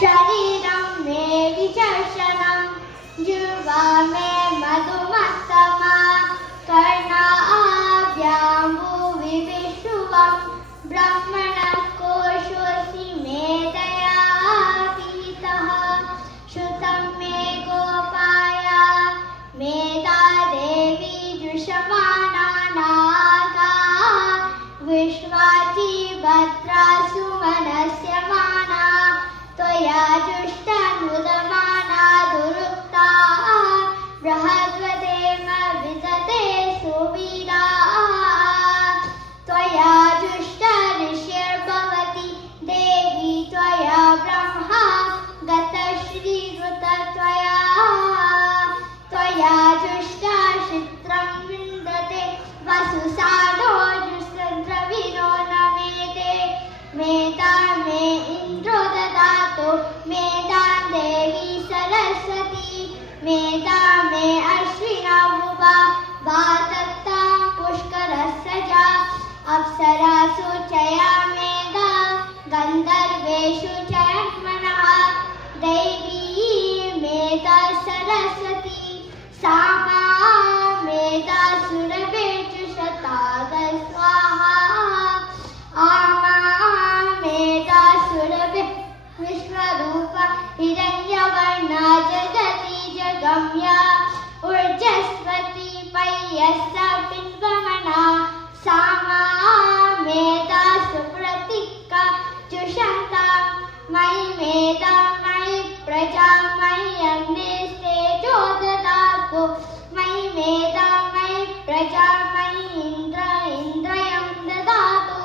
शरीरं मे विचर्षणं जिह्वा मे मधुमत्तमा कर्णाभ्यां भुवि विश्रुवं ब्रह्मणः कोशोऽसि मेधया पीतः श्रुतं मे गोपाय मेधा देवी जुषमाना नागा विश्वाची भद्रा सुमनस्यमाना त्वया जुष्टनुदमाना दुरुक्ता बृहद्वदेम विदते सुवीरा त्वया जुष्टऋषिर्भवति देवी त्वया ब्रह्मा गतश्रीरुत त्वया जुष्टक्षित्रं विन्दते वसुसानो जुष्टद्रविणो न मेते मेधां मे इन्द्रो ददातु मेधां देवी सरस्वती मेधां मे अश्विनावुवा वातत्तां पुष्करसजा अप्सरासु चया मेधा गन्धर्वेषु चयन्मनः दैवी मेधा सरस्वती सा मा मेधा सुरभिर्जु शताद स्वाहा आमा मेधा सुरभिः विश्वरूप हिरण्यवर्णा जगति जगम्या ऊर्जस्वती पय्यस्सा बिन्वमना सा मा मेधा सुप्रतिका जुषन्ता मयि मेधा मयि प्रजा मयि अग्निस्तेजो ददातु मयि मेधा मयि प्रजा मयि इन्द्रियं ददातु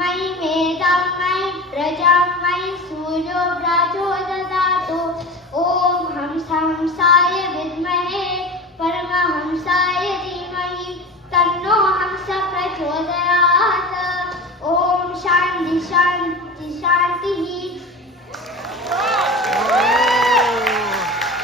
मयि मेधा मयि प्रजा मयि सूर्यो व्राजो ददातु ॐ हंसाय विद्महे परमहंसाय धीमहि तन्नो हंसः प्रचोदयात् ॐ शान्ति शान्ति शान्ति।